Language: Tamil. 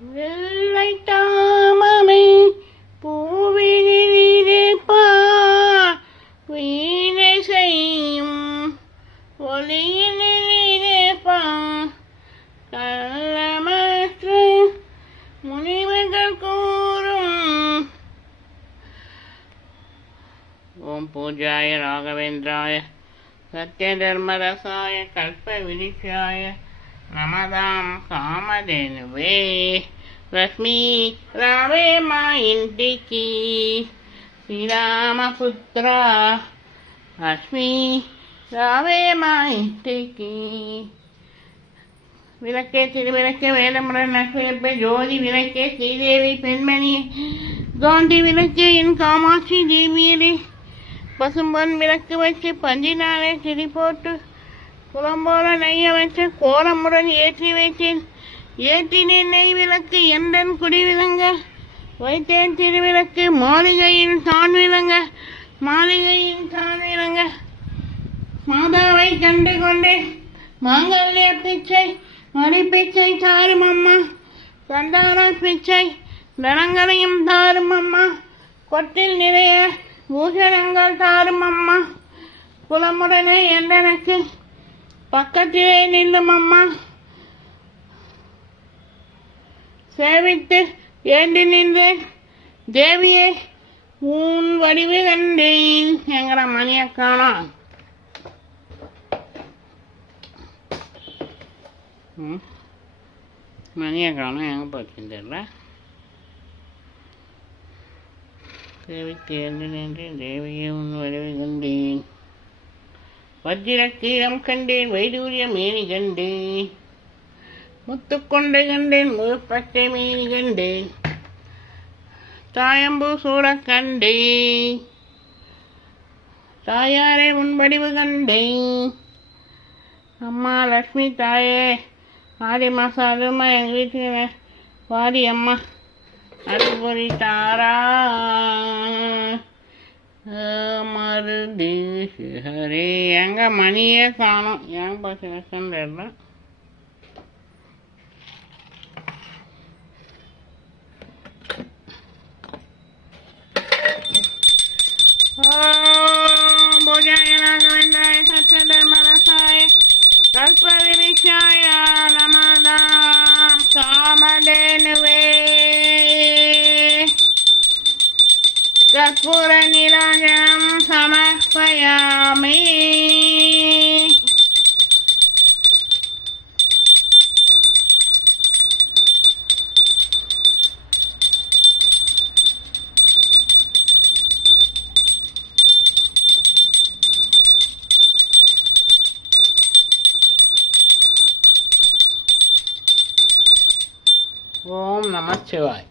வெள்ளை தாமரை பூவினிலேப்பா வீணை செய்யும் ஒளியினிலேப்பா கள்ளமற்ற முனிவர்கள் கூறும் ஓம் பூஜாய ராகவேந்திராய சத்ய தர்மரசாய கல்ப விருட்சாய நமதாம் காமதேனுவே லக்ஷ்மி రావే మా ఇంటికి శ్రీరామపుత్ర లక్ష్మి రావే మా ఇంటికి விளக்கே திருவிளக்கே வேதமுடன் நட்பே ஜோதி விளக்கே ஸ்ரீதேவி பெண்மணி காந்தி விளக்கே என் காமாட்சி தேவியரே பசும்பொன் விளக்கு வச்சு பஞ்சினாலே திரி போட்டு குளம்போல நெய்ய வச்சு கோலமுடன் ஏற்றி வைத்தேன் ஏற்றினேன் நெய் விளக்கு எந்தன் குடி விளங்க வைத்தேன் திருவிளக்கு மாளிகையில் தான் விளங்க மாளிகையில் தான் விளங்க மாதாவை கண்டு கொண்டேன் மாங்கல்ய பிச்சை மடிப்பிச்சை தாரும் அம்மா சந்தான பிச்சை தனங்களையும் தாரும் அம்மா கொட்டில் நிறைய பூஷணங்கள் தாரும் அம்மா குலமுடனே என்றனுக்கு பக்கத்திலே நில்லும் அம்மா சேவித்து ஏந்தி நின்றேன் தேவியே உன் வடிவு கண்டேன் எங்கட மணியை காணோம் மணியை காணோம் எங்கே போச்சுன்னு தெரியல சேவித்து ஏந்தி நின்றேன் தேவியே உன் வடிவு கண்டேன் வஜ்ரக்கீழம் கண்டேன் வைடூரிய மேனி கண்டேன் முத்துக்கொண்டை கண்டேன் முழுப்பச்சை மேனி கண்டேன் தாயம்பூ சூட கண்டேன் தாயாரே உன் வடிவு கண்டேன் அம்மா லக்ஷ்மி தாயே ஆடி மாதம் அதுமா எங்கள் வீட்டுக்கு வாடி அம்மா அருள்புரி தாரா ஹரே எங்க மணியே காணும் ஏன் பஸ் தெரியல பூஜாய ராகவேந்திராய சத்ய தர்மரசாய கல்ப விருட்சாய நமதாம் காமதேனுவே கற்பூர நீராஜனம் சமர்ப்பயாமி ஓம் நம சிவாய்.